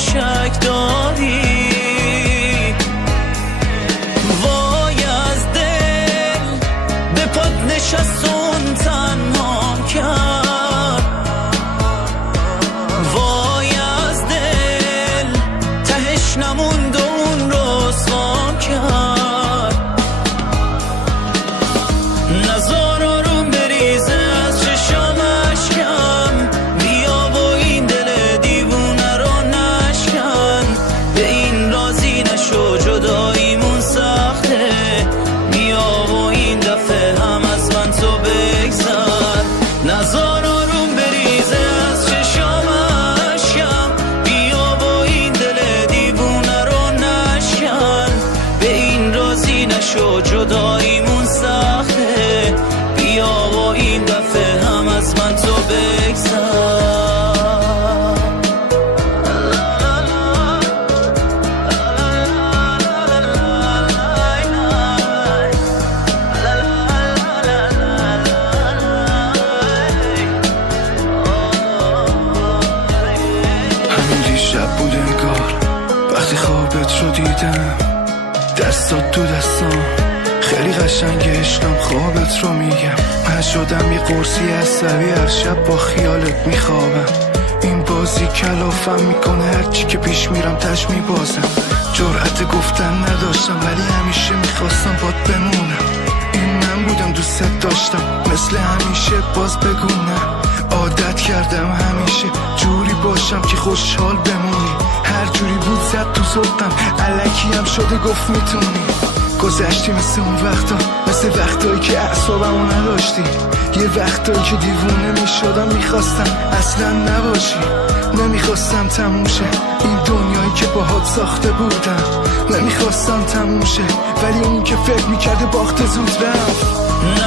شک داری. وای از دل به پاد نشستون تنهام کرد. وای از دل تهش نموند و اون رسوام کرد. نزار آروم بریزه از چشام اشکم، بیا و این دل دیوونه رو نشکن. به این راضی نشو جداییمون سخته، بیا و این دفعه هم از من تو بگذر. نزار آروم بریزه از چشام اشکم، بیا و این دل دیوونه رو نشکن. به این راضی نشو جداییمون سخته، بیا و این دفعه هم از من تو بگذر. همین دیشب بود انگار وقتی خوابت رو دیدم، دستات تو دستام خیلی قشنگ عشقم. خوابت رو میگم من شدم یه قرصی عصبی، هر شب با خیالت میخوابم. این بازی کلافم میکنه، هرچی که پیش میرم تش میبازم. جرأت گفتن نداشتم ولی همیشه میخواستم باد بمونم. این من بودم دوست داشتم مثل همیشه باز بگونم. عادت کردم همیشه جوری باشم که خوشحال بمونی. هر جوری بود زد تو ذوقم، الکی هم شده گفت میتونی. گذشتی مثل اون وقتا، مثل وقتایی که اعصابمو نداشتی. یه وقتایی که دیوونه میشدم میخواستم اصلا نباشی. نمیخواستم تموم شه این دنیایی که باهات ساخته بودم. نمیخواستم تموم شه ولی اون که فکر میکرده باخته زود رفت.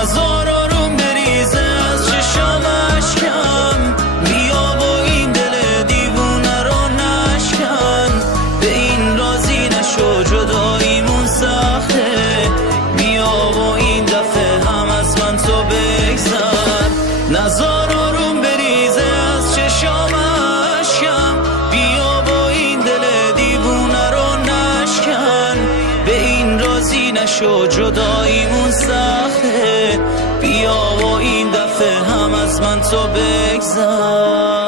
نزار آروم بریزه از چشام اشکم، بیا و این دل دیوونه رو نشکن. به این راضی نشو جداییمون سخته، بیا و این دفعه هم از من تو بگذر. نزار آروم بریزه از چشام اشکم، بیا و این دل دیوونه رو نشکن. به این راضی نشو جداییمون سخته، بیا و این دفعه هم از من تو بگذر.